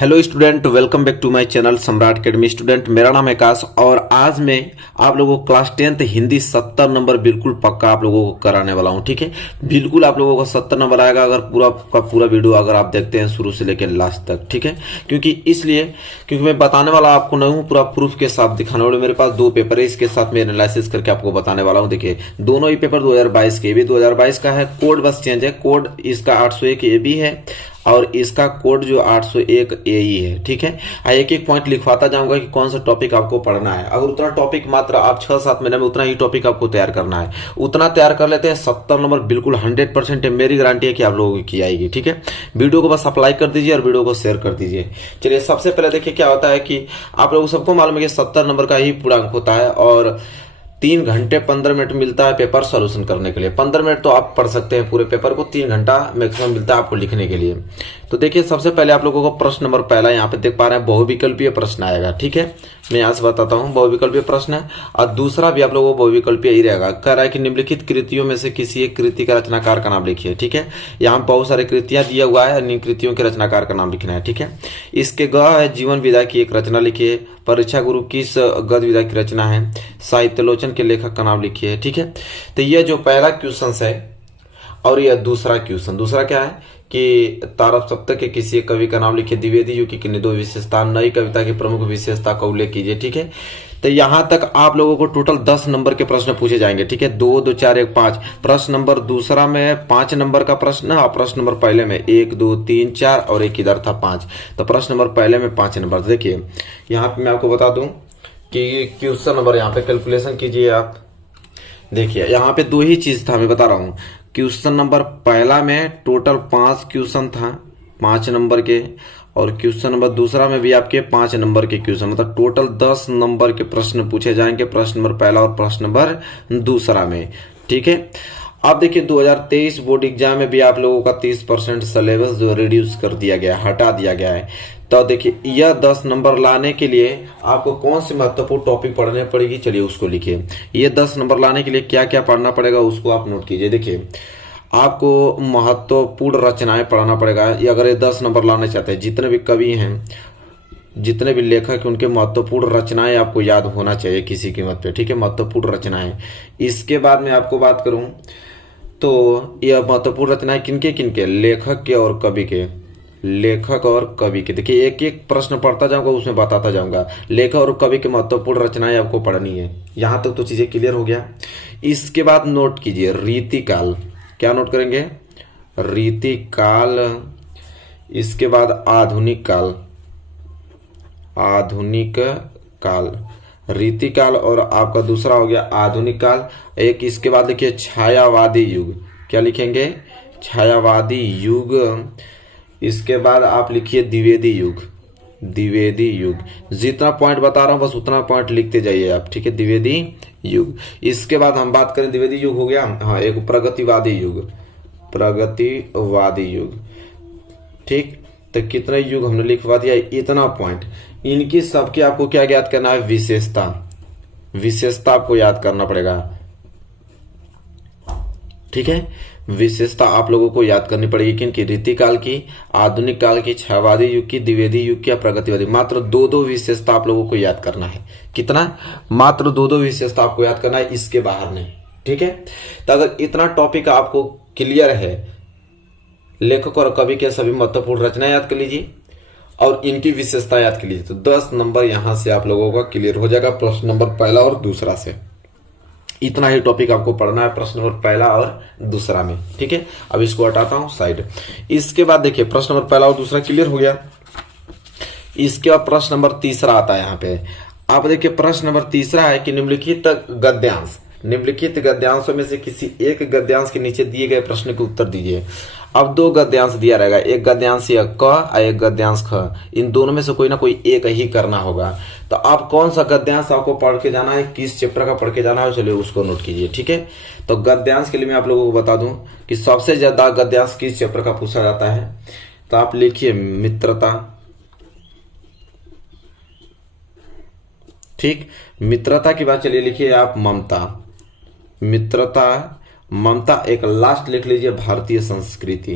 Hello student, welcome back to my channel Samrat academy. Student, मेरा नाम है आकाश और आज मैं आप लोगों को क्लास 10th हिंदी 70 नंबर बिल्कुल पक्का आप लोगों को कराने वाला हूं। ठीक है, बिल्कुल आप लोगों को 70 नंबर आएगा अगर पूरा का पूरा वीडियो अगर आप देखते हैं शुरू से लेकर लास्ट तक। ठीक है, क्योंकि मैं बताने वाला आपको नहीं हूँ, पूरा प्रूफ के साथ दिखाने वाले। मेरे पास दो पेपर है, इसके साथ मैं एनालिसिस करके आपको बताने वाला हूँ। देखिए, दोनों ही पेपर 2022 के, भी 2022 का है। कोड बस चेंज है, कोड इसका 801 ए बी है और इसका कोड जो 801 AE है। ठीक है, एक एक पॉइंट लिखवाता जाऊंगा कि कौन सा टॉपिक आपको पढ़ना है। अगर उतना टॉपिक मात्र आप 6-7 महीने में उतना ही टॉपिक आपको तैयार करना है, उतना तैयार कर लेते हैं। 70 नंबर बिल्कुल 100% है, मेरी गारंटी है कि आप लोगों की आएगी। ठीक है, वीडियो को बस आप लाइक कर दीजिए और वीडियो को शेयर कर दीजिए। चलिए, सबसे पहले देखिए क्या होता है कि आप लोगों सबको मालूम है कि 70 नंबर का ही पूर्णांक होता है और 3 घंटे 15 मिनट मिलता है पेपर सॉल्यूशन करने के लिए। 15 मिनट तो आप पढ़ सकते हैं पूरे पेपर को, 3 घंटा मैक्सिमम मिलता है आपको लिखने के लिए। तो देखिए, सबसे पहले आप लोगों को प्रश्न नंबर पहला यहाँ पे देख पा रहे हैं, बहुविकल्पीय प्रश्न आएगा। ठीक है, मैं यहाँ से बताता हूँ, बहुविकल्पीय प्रश्न है और दूसरा भी आप लोगों को बहुविकल्पीय ही रहेगा। कह रहा है कि निम्नलिखित कृतियों में से किसी एक कृति का रचनाकार का नाम लिखिए। ठीक है, यहाँ बहुत सारे कृतियां दिया हुआ है, इन कृतियों के रचनाकार का नाम लिखना है। ठीक है, इसके ग है जीवन विधा की एक रचना लिखिए। परीक्षा गुरु किस गद्य विधा की रचना है। साहित्यालोचन के लेखक का नाम लिखिए। ठीक है, तो ये जो पहला क्वेश्चन है और यह दूसरा क्वेश्चन, दूसरा क्या है कि तारक सप्तक के किसी एक कवि का नाम लिखिए। द्विवेदी युग की किन्हीं दो विशेषता, नई कविता की प्रमुख विशेषता का उल्लेख कीजिए। ठीक है, तो यहां तक आप लोगों को टोटल 10 नंबर के प्रश्न पूछे जाएंगे। ठीक है, 2, 2, 4, 1, 5 प्रश्न नंबर दूसरा में 5 नंबर का प्रश्न और प्रश्न नंबर पहले में 1, 2, 3, 4 और एक इधर था 5। तो प्रश्न नंबर पहले में 5 नंबर। देखिए, यहाँ पे मैं आपको बता दूं कि क्वेश्चन नंबर यहाँ पे कैलकुलेशन कीजिए आप। देखिए, यहाँ पे दो ही चीज था, मैं बता रहा हूँ। क्वेश्चन नंबर पहला में टोटल 5 क्वेश्चन था 5 नंबर के, और क्वेश्चन नंबर दूसरा में भी आपके 5 नंबर के क्वेश्चन, मतलब टोटल 10 नंबर के प्रश्न पूछे जाएंगे प्रश्न नंबर पहला और प्रश्न नंबर दूसरा में। ठीक है, अब देखिए 2023 बोर्ड एग्जाम में भी आप लोगों का 30% सिलेबस जो रिड्यूस कर दिया गया, हटा दिया गया है। तो देखिए, यह 10 नंबर लाने के लिए आपको कौन सी महत्वपूर्ण टॉपिक पढ़ने पड़ेगी, चलिए उसको लिखिए। ये 10 नंबर लाने के लिए क्या क्या पढ़ना पड़ेगा उसको आप नोट कीजिए। देखिए, आपको महत्वपूर्ण रचनाएं पढ़ना पड़ेगा। ये अगर ये 10 नंबर लाना चाहते हैं, जितने भी कवि हैं, जितने भी लेखक हैं, उनके महत्वपूर्ण रचनाएं आपको याद होना चाहिए किसी कीमत पे। ठीक है, महत्वपूर्ण रचनाएं। इसके बाद में आपको बात करूं तो यह महत्वपूर्ण रचनाएं किनके किनके, लेखक के और कवि के, लेखक और कवि के। देखिए, एक एक प्रश्न पढ़ता जाऊंगा, उसमें बताता जाऊंगा। लेखक और कवि के महत्वपूर्ण रचनाएं आपको पढ़नी है। यहां तक तो चीजें क्लियर हो गया। इसके बाद नोट कीजिए रीतिकाल। क्या नोट करेंगे? रीतिकाल। इसके बाद आधुनिक काल, आधुनिक काल, रीतिकाल और आपका दूसरा हो गया आधुनिक काल। एक इसके बाद लिखिए छायावादी युग। क्या लिखेंगे? छायावादी युग। इसके बाद आप लिखिए द्विवेदी युग, द्विवेदी युग। जितना पॉइंट बता रहा हूं बस उतना पॉइंट लिखते जाइए आप। ठीक है, द्विवेदी युग। इसके बाद हम बात करें, द्विवेदी युग हो गया, हाँ, एक प्रगतिवादी युग, प्रगतिवादी युग। ठीक, तो कितने युग हमने लिखवा दिया, इतना पॉइंट। इनकी सबकी आपको क्या याद करना है? विशेषता, विशेषता आपको याद करना पड़ेगा। ठीक है, विशेषता आप लोगों को याद करनी पड़ेगी। किनकी? रीतिकाल की, आधुनिक काल की, छायावादी युग की, द्विवेदी युग की, प्रगतिवादी। मात्र 2-2 विशेषता आप लोगों को याद करना है। कितना? मात्र 2-2 विशेषता आपको याद करना है, इसके बाहर नहीं। ठीक है, तो अगर इतना टॉपिक आपको क्लियर है, लेखक और कवि के सभी महत्वपूर्ण रचनाएं याद कर लीजिए और इनकी विशेषता याद कर लीजिए, तो 10 नंबर यहां से आप लोगों का क्लियर हो जाएगा प्रश्न नंबर पहला और दूसरा से। इतना ही टॉपिक आपको पढ़ना है प्रश्न नंबर पहला और दूसरा में। ठीक है, अब इसको हटाता हूं साइड। इसके बाद देखिए, प्रश्न नंबर पहला और दूसरा क्लियर हो गया। इसके बाद प्रश्न नंबर तीसरा आता है। यहाँ पे आप देखिए, प्रश्न नंबर तीसरा है कि निम्नलिखित गद्यांश, निम्नलिखित गद्यांशों में से किसी एक गद्यांश के नीचे दिए गए प्रश्न के उत्तर दीजिए। अब 2 गद्यांश दिया रहेगा, एक गद्यांश यह क और एक गद्यांश ख। इन दोनों में से कोई ना कोई एक ही करना होगा। तो आप कौन सा गद्यांश आपको पढ़ के जाना है, किस चैप्टर का पढ़ के जाना है, चलिए उसको नोट कीजिए। ठीक है, तो गद्यांश के लिए मैं आप लोगों को बता दूं कि सबसे ज्यादा गद्यांश किस चैप्टर का पूछा जाता है। तो आप लिखिए मित्रता। ठीक, मित्रता के बाद चलिए लिखिए आप ममता, मित्रता ममता एक लास्ट लिख लीजिए, भारतीय संस्कृति।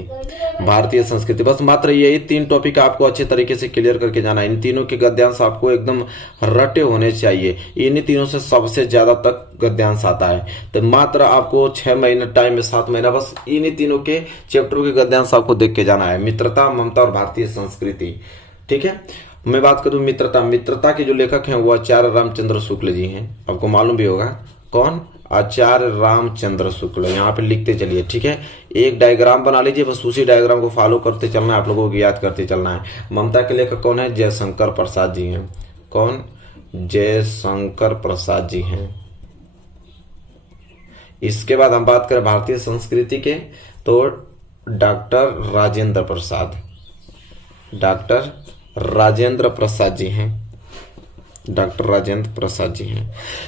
भारतीय संस्कृति, बस मात्र यही 3 टॉपिक आपको अच्छे तरीके से क्लियर करके जाना है। इन तीनों के गद्यांश आपको एकदम रटे होने चाहिए। इन्हीं तीनों से सबसे ज्यादा तक गद्यांश आता है। तो मात्र आपको 6 महीने टाइम में 7 महीना बस इन्हीं तीनों के चैप्टरों के गद्यांश आपको देख के जाना है, मित्रता, ममता और भारतीय संस्कृति। ठीक है, मैं बात करूं मित्रता। मित्रता के जो लेखक हैं वो आचार्य रामचंद्र शुक्ल जी हैं। आपको मालूम भी होगा कौन, आचार्य रामचंद्र शुक्ल। यहाँ पे लिखते चलिए, ठीक है। एक डायग्राम बना लीजिए, बस उसी डायग्राम को फॉलो करते चलना है, आप लोगों को याद करते चलना है। ममता के लेखक कौन है? जयशंकर प्रसाद जी हैं। कौन? जयशंकर प्रसाद जी हैं। इसके बाद हम बात करें भारतीय संस्कृति के, तो डॉक्टर राजेंद्र प्रसाद, डॉक्टर राजेंद्र प्रसाद जी हैं। डॉक्टर राजेंद्र प्रसाद जी हैं।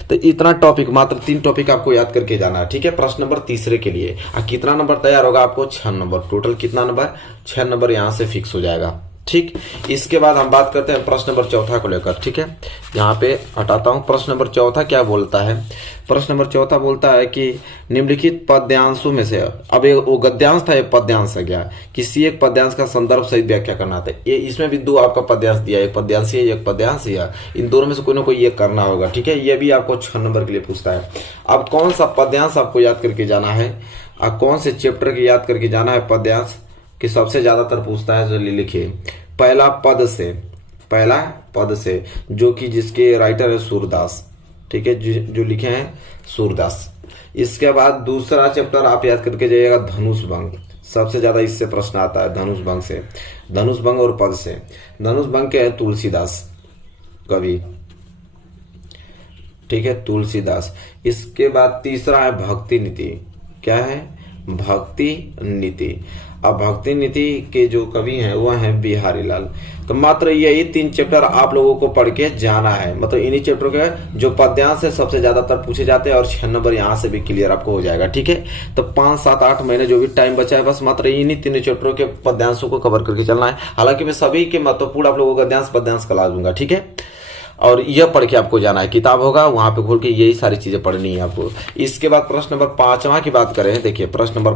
तो इतना टॉपिक, मात्र 3 टॉपिक आपको याद करके जाना है, ठीक है। प्रश्न नंबर तीसरे के लिए कितना नंबर तैयार होगा आपको? 6 नंबर। टोटल कितना नंबर? 6 नंबर यहां से फिक्स हो जाएगा, ठीक। इसके बाद हम बात करते हैं प्रश्न नंबर 4 को लेकर, ठीक है। यहाँ पे हटाता हूं। प्रश्न नंबर 4 क्या बोलता है? प्रश्न नंबर 4 बोलता है कि निम्नलिखित पद्यांशों में से, अब वो गद्यांश था, एक पद्यांश है क्या, किसी एक पद्यांश का संदर्भ सहित व्याख्या करना था। ये इसमें भी 2 आपका पद्यांश दिया, एक पद्यांश है, एक पद्यांश है। इन दोनों में से कोई ना कोई एक करना होगा, ठीक है। ये भी आपको 6 नंबर के लिए पूछता है। अब कौन सा पद्यांश आपको याद करके जाना है, कौन से चैप्टर के याद करके जाना है पद्यांश कि सबसे ज्यादातर पूछता है, जो लिखिए पहला पद से, जो कि जिसके राइटर है सूरदास, ठीक है, जो लिखे हैं सूरदास। इसके बाद दूसरा चैप्टर आप याद करके जाइएगा धनुष भंग। सबसे ज्यादा इससे प्रश्न आता है धनुष भंग से, धनुष भंग और पद से। धनुष भंग के हैं तुलसीदास कवि, ठीक है, तुलसीदास। इसके बाद तीसरा है भक्ति नीति। क्या है? भक्ति नीति। अब भक्ति नीति के जो कवि हैं वो हैं बिहारी लाल। तो मात्र यही 3 चैप्टर आप लोगों को पढ़ के जाना है। मतलब इन्हीं चैप्टर के जो पद्यांश से सबसे ज्यादातर पूछे जाते हैं और 6 नंबर यहाँ से भी क्लियर आपको हो जाएगा, ठीक है। तो 5, 7, 8 महीने जो भी टाइम बचा है, बस मात्र इन्हीं 3 चैप्टरों के पद्यांशों को कवर करके चलना है। हालांकि मैं सभी के महत्वपूर्ण आप लोगों को गद्यांश पद्यांश करा दूंगा, ठीक है। और यह पढ़ के आपको जाना है, किताब होगा वहां पे खोल के यही सारी चीजें पढ़नी है आपको। इसके बाद प्रश्न नंबर 5वां की बात करें, देखिए प्रश्न नंबर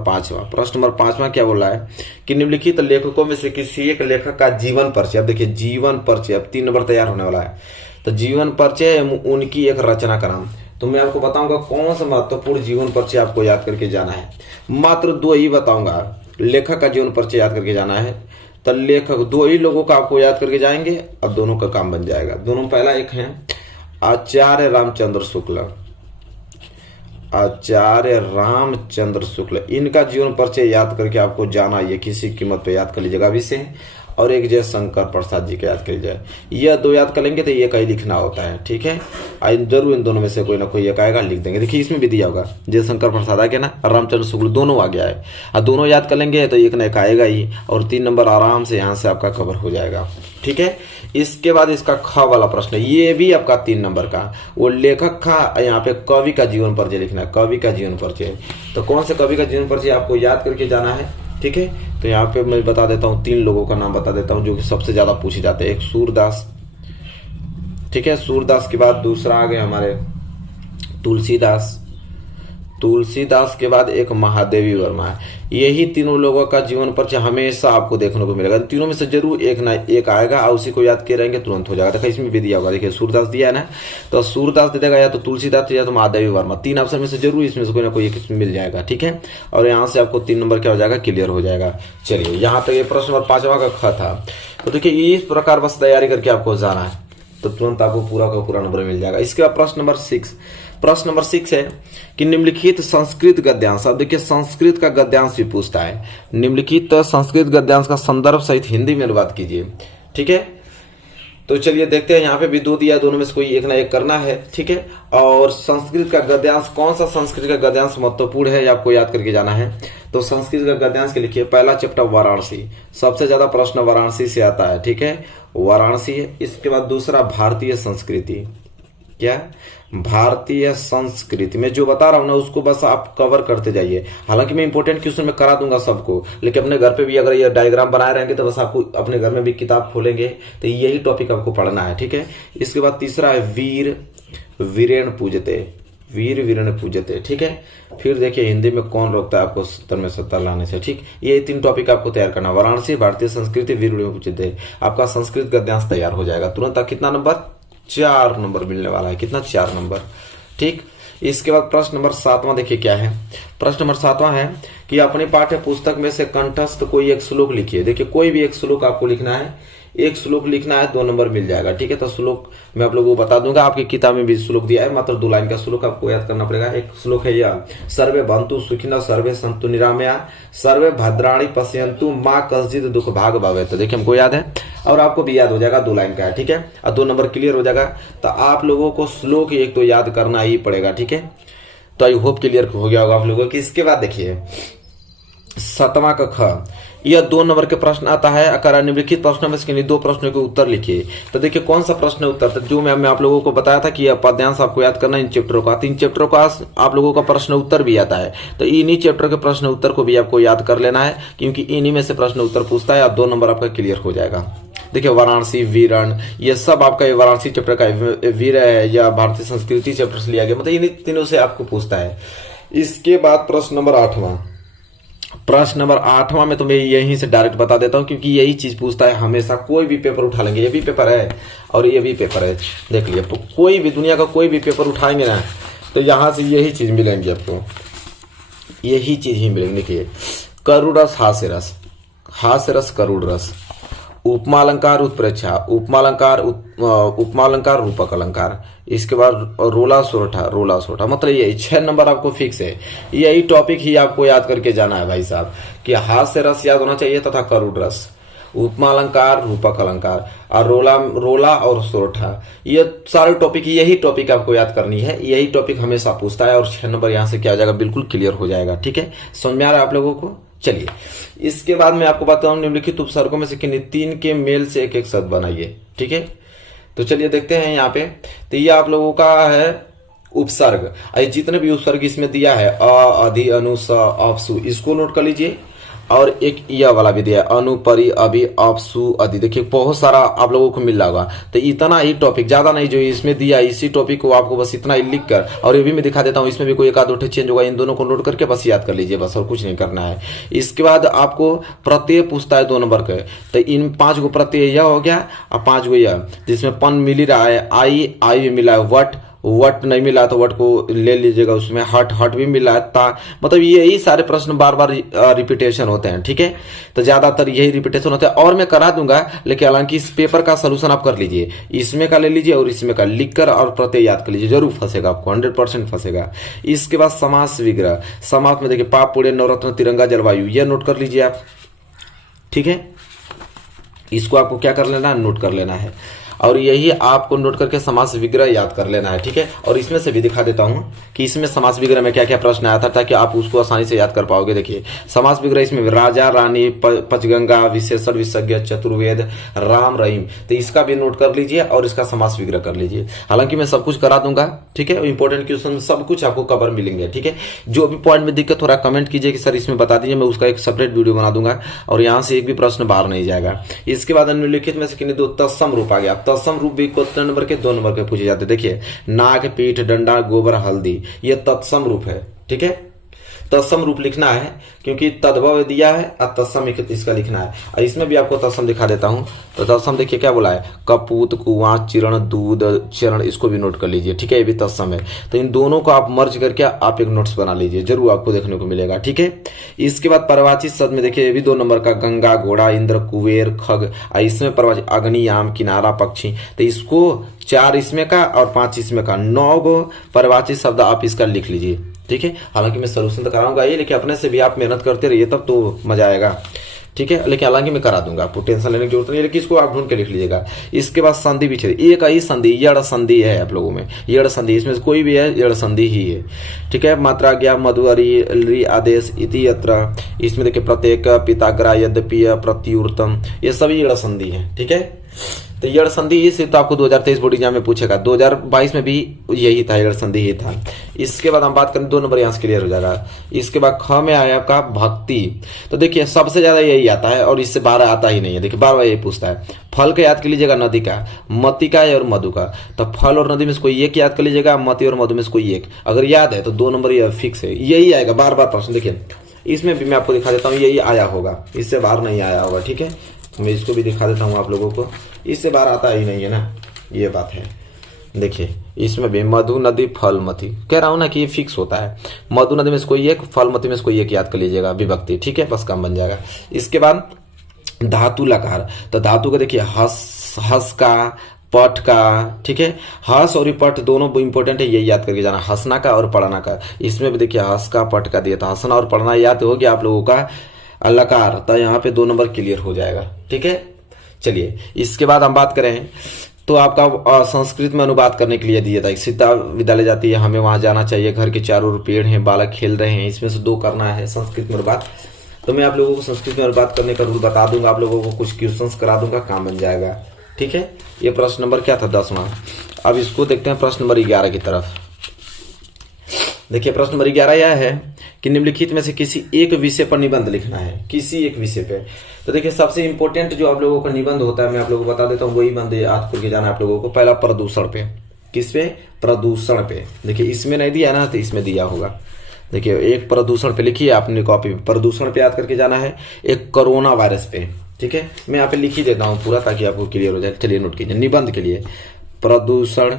5वां क्या बोला है कि निम्नलिखित लेखकों में से किसी एक लेखक का जीवन परिचय। अब देखिए जीवन परिचय, अब 3 नंबर तैयार होने वाला है। तो जीवन परिचय, उनकी एक रचना का नाम। तो मैं आपको बताऊंगा कौन सा महत्वपूर्ण जीवन परिचय आपको याद करके जाना है। मात्र 2 ही बताऊंगा, लेखक का जीवन परिचय याद करके जाना है। तो लेखक 2 ही लोगों का आपको याद करके जाएंगे और दोनों का काम बन जाएगा। दोनों, पहला एक है आचार्य रामचंद्र शुक्ल, आचार्य रामचंद्र शुक्ल, इनका जीवन परिचय याद करके आपको जाना, ये किसी कीमत पे याद कर लीजिएगा अभी से। और एक जयशंकर प्रसाद जी का याद कर लीजिए। यह 2 याद कर लेंगे तो ये कहीं लिखना होता है, ठीक है। जरूर इन दोनों में से कोई ना कोई एक आएगा, लिख देंगे। देखिए इसमें भी दिया होगा, जयशंकर प्रसाद आ गया ना, रामचंद्र शुक्ल दोनों आ गया है। और दोनों याद कर लेंगे तो एक ना एक आएगा ही, और 3 नंबर आराम से यहाँ से आपका कवर हो जाएगा, ठीक है। इसके बाद इसका ख वाला प्रश्न, ये भी आपका 3 नंबर का, वो लेखक का, यहाँ पे कवि का जीवन परिचय लिखना है, कवि का जीवन परिचय। तो कौन से कवि का जीवन परिचय आपको याद करके जाना है, ठीक है। तो यहाँ पे मैं बता देता हूँ, 3 लोगों का नाम बता देता हूँ जो कि सबसे ज्यादा पूछे जाते हैं। एक सूरदास, ठीक है, सूरदास के बाद दूसरा आ गए हमारे तुलसीदास, तुलसीदास के बाद एक महादेवी वर्मा है। यही तीनों लोगों का जीवन परिचय हमेशा आपको देखने को मिलेगा। तीनों में से जरूर एक ना एक आएगा, और उसी को याद किए रहेंगे तुरंत हो जाएगा। देखा इसमें भी दिया होगा, देखिए सूरदास दिया है ना, तो सूरदास दे देगा, या तो तुलसीदास या तो महादेवी वर्मा। 3 ऑप्शन में से जरूर इसमें से कोई ना कोई एक मिल जाएगा, ठीक है। और यहाँ से आपको 3 नंबर क्या हो जाएगा, क्लियर हो जाएगा। चलिए यहाँ तक ये प्रश्न नंबर 5वां का ख था। तो देखिए इस प्रकार बस तैयारी करके आपको जाना है, तो तुरंत आपको पूरा का पूरा नंबर मिल जाएगा। इसके बाद प्रश्न नंबर 6 है कि निम्नलिखित संस्कृत गद्यांश। अब देखिए संस्कृत का गद्यांश भी पूछता है। निम्नलिखित संस्कृत गद्यांश का संदर्भ सहित हिंदी में अनुवाद कीजिए, ठीक है। तो चलिए देखते हैं, यहाँ पे भी 2 दिया, दोनों में से कोई एक ना एक करना है, ठीक है। और संस्कृत का गद्यांश, कौन सा संस्कृत का गद्यांश महत्वपूर्ण है आपको याद करके जाना है। तो संस्कृत का गद्यांश के लिखिए पहला चैप्टर वाराणसी, सबसे ज्यादा प्रश्न वाराणसी से आता है, ठीक है, वाराणसी है। इसके बाद दूसरा भारतीय संस्कृति, क्या भारतीय संस्कृति में जो बता रहा हूं ना उसको बस आप कवर करते जाइए। हालांकि मैं इंपॉर्टेंट क्वेश्चन में करा दूंगा सबको, लेकिन अपने घर पे भी अगर ये डायग्राम बनाए रहेंगे तो बस आपको अपने घर में भी किताब खोलेंगे तो यही टॉपिक आपको पढ़ना है, ठीक है। इसके बाद तीसरा है वीर वीरेण पूजते, वीर वीरण पूजते, ठीक है। फिर देखिए हिंदी में कौन रोकता है आपको 70 में 70 लाने से, ठीक। ये 3 टॉपिक आपको तैयार करना। वाराणसी, भारतीय संस्कृति, वीर वीरण पूजते, आपका संस्कृत गद्यांश तैयार हो जाएगा तुरंत। कितना नंबर? 4 नंबर मिलने वाला है। कितना? 4 नंबर, ठीक। इसके बाद प्रश्न नंबर 7वां देखिए क्या है। प्रश्न नंबर 7वां है कि अपनी पाठ्य पुस्तक में से कंठस्थ कोई एक श्लोक लिखिए। देखिए कोई भी एक श्लोक आपको लिखना है, एक श्लोक लिखना है, 2 नंबर मिल जाएगा, ठीक है। तो श्लोक मैं आप लोगों को बता दूंगा, आपकी किताब में भी श्लोक दिया है, मात्र 2 लाइन का श्लोक आपको याद करना पड़ेगा। एक श्लोक है यह, सर्वे भवन्तु सुखिनः सर्वे सन्तु निरामया सर्वे भद्राणि पश्यन्तु मां कश्चित् दुःख भाग् भवेत्। देखिए हमको याद है और आपको भी याद हो जाएगा, 2 लाइन का है, ठीक है। और 2 नंबर क्लियर हो जाएगा। तो आप लोगों को श्लोक एक तो याद करना ही पड़ेगा, ठीक है। तो आई होप क्लियर हो गया होगा आप लोगों को। इसके बाद देखिए 7वां का ख, यह 2 नंबर के प्रश्न आता है। अगर निम्नलिखित प्रश्नों में से 2 प्रश्नों के उत्तर लिखिए। तो देखिए कौन सा प्रश्न उत्तर था, जो मैं आप लोगों को बताया था कि यह पद्यांश आपको याद करना इन चैप्टरों का। 3 चैप्टरों का आप लोगों का प्रश्न उत्तर भी आता है। तो इन्हीं चैप्टर के प्रश्न उत्तर को भी आपको याद कर लेना है, क्योंकि इन्हीं में से प्रश्न उत्तर पूछता है। 2 नंबर आपका क्लियर हो जाएगा। देखिए वाराणसी, वीरण, ये सब आपका ये वाराणसी चैप्टर का वीर है या भारतीय संस्कृति चैप्टर से लिया गया, मतलब इन्हीं तीनों से आपको पूछता है। इसके बाद प्रश्न नंबर 8वां। प्रश्न नंबर 8वां में तो मैं यहीं से डायरेक्ट बता देता हूं, क्योंकि यही चीज पूछता है हमेशा। कोई भी पेपर उठा लेंगे, ये भी पेपर है और ये भी पेपर है, देख लिया। कोई भी दुनिया का कोई भी पेपर उठाएंगे ना, तो यहां से यही चीज मिलेंगी आपको, यही चीज ही मिलेंगी। देखिए करुण रस, हास्य रस, हास्य रस, करुण रस, उपमा अलंकार, उत्प्रेक्षा, उपमा अलंकार, रूपक अलंकार। इसके बाद रोला सोरठा, रोला सोरठा, मतलब यही 6 नंबर आपको फिक्स है। यही टॉपिक ही आपको याद करके जाना है भाई साहब, कि हास्य रस याद होना चाहिए तथा करुण रस, उपमा अलंकार, रूपक अलंकार और रोला और सोरठा। ये सारे टॉपिक, यही टॉपिक आपको याद करनी है। यही टॉपिक हमेशा पूछता है और 6 नंबर यहां से क्या आ जाएगा, बिल्कुल क्लियर हो जाएगा, ठीक है। समझ में आ रहा है आप लोगों को? चलिए इसके बाद मैं आपको बताऊं निम्नलिखित उपसर्गों में से 3 के मेल से एक शब्द बनाइए, ठीक है। तो चलिए देखते हैं यहाँ पे। तो ये आप लोगों का है उपसर्ग। जितने भी उपसर्ग इसमें दिया है, अ, अधि, अनु, स, अप, सु, इसको नोट कर लीजिए। और एक यह वाला भी दिया है, अनु, परि, अभि, अप, सु, अधि। देखिए बहुत सारा आप लोगों को मिल रहा होगा। तो इतना ही टॉपिक, ज्यादा नहीं, जो इसमें दिया इसी टॉपिक को आपको बस इतना ही लिख कर, और ये भी मैं दिखा देता हूँ, इसमें भी कोई 1-2 चेंज होगा, इन दोनों को नोट करके बस याद कर लीजिए, बस और कुछ नहीं करना है। इसके बाद आपको प्रत्यय पूछता है 2 नंबर के। तो इन 5 गो प्रत्यय यह हो गया और 5 गो यह, जिसमें पन मिल ही रहा है, आई भी मिला है, वट नहीं मिला तो वट को ले लीजिएगा, उसमें हट भी मिला है, ता, मतलब यही सारे प्रश्न बार बार रिपीटेशन होते हैं, ठीक है। तो ज्यादातर यही रिपीटेशन होते हैं और मैं करा दूंगा, लेकिन हालांकि इस पेपर का सोल्यूशन आप कर लीजिए, इसमें का ले लीजिए और इसमें का लिखकर और प्रत्यय याद कर लीजिए, जरूर फंसेगा आपको, 100% फंसेगा। इसके बाद समास विग्रह। समास में देखिए पाप, पुण्य, नवरत्न, तिरंगा, जलवायु, यह नोट कर लीजिए आप, ठीक है। इसको आपको क्या कर लेना है, नोट कर लेना है। और यही आपको नोट करके समास विग्रह याद कर लेना है, ठीक है। और इसमें से भी दिखा देता हूं कि इसमें समास विग्रह में क्या क्या प्रश्न आया था, ताकि आप उसको आसानी से याद कर पाओगे। देखिए समास विग्रह इसमें राजा, रानी, पंचगंगा, विशेषण, विशेषज्ञ, चतुर्वेद, राम, रहीम। तो इसका भी नोट कर लीजिए और इसका समास विग्रह कर लीजिए। हालांकि मैं सब कुछ करा दूंगा, ठीक है। इंपॉर्टेंट क्वेश्चन सब कुछ आपको कवर मिलेंगे, ठीक है। जो भी पॉइंट में दिक्कत हो रहा है कमेंट कीजिए कि सर इसमें बता दीजिए, मैं उसका एक सेपरेट वीडियो बना दूंगा और यहाँ से एक भी प्रश्न बाहर नहीं जाएगा। इसके बाद निम्नलिखित में से 2 तत्सम रूप आ गया। तत्सम रूप भी 3 नंबर के 2 नंबर के पूछे जाते हैं। देखिए नाक, पीठ, डंडा, गोबर, हल्दी, ये तत्सम रूप है, ठीक है। तत्सम रूप लिखना है क्योंकि तद्भव दिया है और तत्सम इसका लिखना है। और इसमें भी आपको तत्सम दिखा देता हूं। तो तत्सम देखिए क्या बोला है, कपूत, कुआं, चिरण, दूध, चरण, इसको भी नोट कर लीजिए, ठीक है। ये भी तत्सम है। तो इन दोनों को आप मर्ज करके आप एक नोट्स बना लीजिए, जरूर आपको देखने को मिलेगा, ठीक है। इसके बाद परवाचित शब्द में देखिए ये भी 2 नंबर का, गंगा, घोड़ा, इंद्र, कुबेर, खग। इसमें परवाचित अग्नि, आम, किनारा, पक्षी। तो इसको 4 इसमें का और 5 इसमें का, 9 गो परवाचित शब्द आप इसका लिख लीजिए, ठीक है। हालांकि मैं सोल्यूशन तो कराऊंगा ये, लेकिन अपने से भी आप मेहनत करते रहिए तब तो मजा आएगा, ठीक है। लेकिन हालांकि मैं करा दूंगा, आपको टेंशन लेने की जरूरत नहीं, लेकिन इसको आप ढूंढ के लिख लीजिएगा। इसके बाद संधि विच्छेद, एक ही संधि, यड़ संधि है आप लोगों में, यड़ संधि, इसमें से कोई भी है यड़ संधि ही है, ठीक है। मात्रा, ज्ञा, मधुरी, आदेश, इति, यत्र। इसमें देखिए प्रत्येक, पिताग्रा, यद्यपि, प्रत्युत्तम, ये सभी यड़ संधि है, ठीक है। तो यड़ संधि ये सिर्फ तो आपको 2023 बोर्ड एग्जाम में पूछेगा, 2022 में भी यही था, यड़ संधि ही था। इसके बाद हम बात करें 2 नंबर यहाँ से क्लियर हो जाएगा। इसके बाद ख में आया आपका भक्ति। तो देखिए सबसे ज्यादा यही आता है और इससे 12 आता ही नहीं है। देखिए बार बार यही पूछता है। फल का याद कर लीजिएगा नदी का, मति का और मधु का। तो फल और नदी में से कोई एक याद कर लीजिएगा, मति और मधु में से कोई एक। अगर याद है तो 2 नंबर ये फिक्स है, यही आएगा बार बार प्रश्न। देखिए इसमें भी मैं आपको दिखा देता हूँ, यही आया होगा, इससे बाहर नहीं आया होगा। ठीक है, मैं इसको भी दिखा देता हूँ आप लोगों को, इससे बाहर आता ही नहीं है ना, ये बात है। देखिए इसमें भी मधु नदी फल मति, कह रहा हूं ना कि ये फिक्स होता है। मधु नदी में से कोई एक, फल मति में से कोई एक याद कर लीजिएगा विभक्ति। ठीक है, बस काम बन जाएगा। इसके बाद धातु लकार। तो धातु का देखिए हस का, पट का। ठीक है, हस और पट दोनों इंपॉर्टेंट है, यही याद करके जाना, हंसना का और पढ़ना का। इसमें भी देखिए हंस का पट का दिया था, हंसना और पढ़ना याद हो गया आप लोगों का। लकार, तो यहाँ पे 2 नंबर क्लियर हो जाएगा। ठीक है, चलिए इसके बाद हम बात करें तो आपका संस्कृत में अनुवाद करने के लिए दिया था। सीता विद्यालय जाती है, हमें वहां जाना चाहिए, घर के चारों ओर पेड़ हैं, बालक खेल रहे हैं, इसमें से 2 करना है संस्कृत में अनुवाद। तो मैं आप लोगों को संस्कृत में अनुवाद करने का रूल बता दूंगा, आप लोगों को कुछ क्वेश्चंस करा दूंगा, काम बन जाएगा। ठीक है, ये प्रश्न नंबर क्या था 10वां। अब इसको देखते हैं प्रश्न नंबर 11 की तरफ। देखिए प्रश्न नंबर 11 यह है कि निम्नलिखित में से किसी एक विषय पर निबंध लिखना है, किसी एक विषय पे। तो देखिए सबसे इंपॉर्टेंट जो आप लोगों का निबंध होता है, मैं आप लोगों को बता देता हूँ, वही निबंध याद करके जाना है आप लोगों को। पहला प्रदूषण पे, किस पे? प्रदूषण पे। देखिए इसमें नहीं दिया ना, तो इसमें दिया होगा। देखिए एक प्रदूषण पे लिखिए आपने कॉपी पे, प्रदूषण पे याद करके जाना है। एक कोरोना वायरस पे। ठीक है, मैं यहाँ पे लिख ही देता हूँ पूरा ताकि आपको क्लियर हो जाए। चलिए नोट कीजिए, निबंध के लिए प्रदूषण।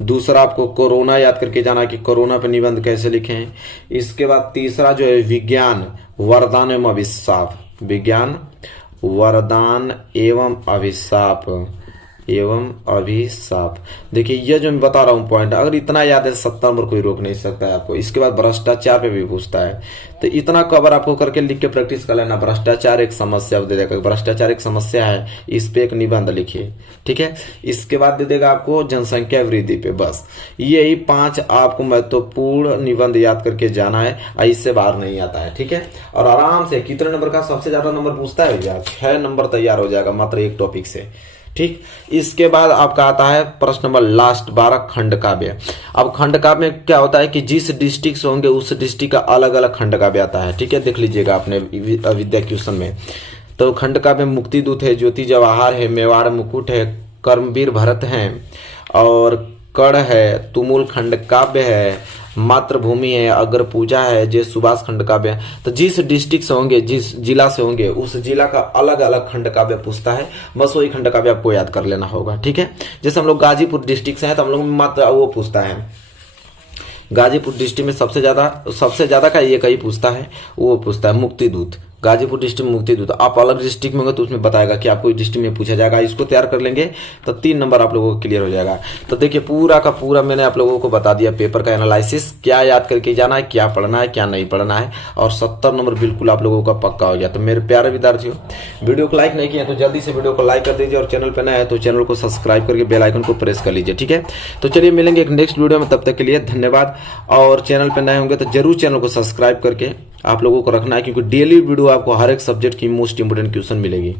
दूसरा आपको कोरोना याद करके जाना कि कोरोना पे निबंध कैसे लिखें। इसके बाद तीसरा जो है विज्ञान वरदान एवं अभिशाप, विज्ञान वरदान एवं अभिशाप। देखिए ये जो मैं बता रहा हूं पॉइंट, अगर इतना याद है 70 नंबर कोई रोक नहीं सकता है आपको। इसके बाद भ्रष्टाचार पे भी पूछता है, तो इतना कवर आपको करके लिख के प्रैक्टिस कर लेना। भ्रष्टाचार एक समस्या दे देगा, भ्रष्टाचार एक समस्या है, इस पे एक निबंध लिखिए। ठीक है, इसके बाद दे देगा आपको जनसंख्या वृद्धि पे। बस यही 5 आपको महत्वपूर्ण निबंध याद करके जाना है, इससे बाहर नहीं आता है। ठीक है, और आराम से कितने नंबर का सबसे ज्यादा नंबर पूछता है भैया, 6 नंबर तैयार हो जाएगा मात्र एक टॉपिक से। ठीक, इसके बाद आपका आता है प्रश्न नंबर लास्ट 12 खंड काव्य। अब खंड काव्य में क्या होता है कि जिस डिस्ट्रिक्ट से होंगे उस डिस्ट्रिक्ट का अलग अलग खंड काव्य आता है। ठीक है, देख लीजिएगा अपने विद्या क्वेश्चन में। तो खंड काव्य में मुक्तिदूत है, ज्योति जवाहर है, मेवाड़ मुकुट है, कर्मवीर भरत हैं, और कड़ है, तुमुल खंड काव्य है, मातृभूमि है, अग्र पूजा है, जय सुभाष खंड काव्य है। तो जिस डिस्ट्रिक्ट से होंगे, जिस जिला से होंगे, उस जिला का अलग अलग खंड काव्य पूछता है। बस वही खंड काव्य आपको याद कर लेना होगा। ठीक है, जैसे हम लोग गाजीपुर डिस्ट्रिक्ट से हैं तो हम लोग मात्र वो पूछता है, गाजीपुर डिस्ट्रिक्ट में सबसे ज्यादा का एक ही पूछता है, वो पूछता है मुक्तिदूत। गाजीपुर डिस्ट्रिक्ट में मुक्तिदूत। आप अलग डिस्ट्रिक्ट में होंगे तो उसमें बताएगा कि आपको डिस्ट्रिक्ट में पूछा जाएगा। इसको तैयार कर लेंगे तो 3 नंबर आप लोगों को क्लियर हो जाएगा। तो देखिए पूरा का पूरा मैंने आप लोगों को बता दिया पेपर का एनालिसिस, क्या याद करके जाना है, क्या पढ़ना है, क्या नहीं पढ़ना है, और 70 नंबर बिल्कुल आप लोगों का पक्का हो गया। तो मेरे प्यारे विद्यार्थियों, वीडियो को लाइक नहीं किया तो जल्दी से वीडियो को लाइक कर दीजिए, और चैनल पर नया है तो चैनल को सब्सक्राइब करके बेल आइकन को प्रेस कर लीजिए। ठीक है, तो चलिए मिलेंगे एक नेक्स्ट वीडियो में, तब तक के लिए धन्यवाद। और चैनल पर नए होंगे तो जरूर चैनल को सब्सक्राइब करके आप लोगों को रखना है, क्योंकि डेली वीडियो आपको हर एक सब्जेक्ट की मोस्ट इंपोर्टेंट क्वेश्चन मिलेगी।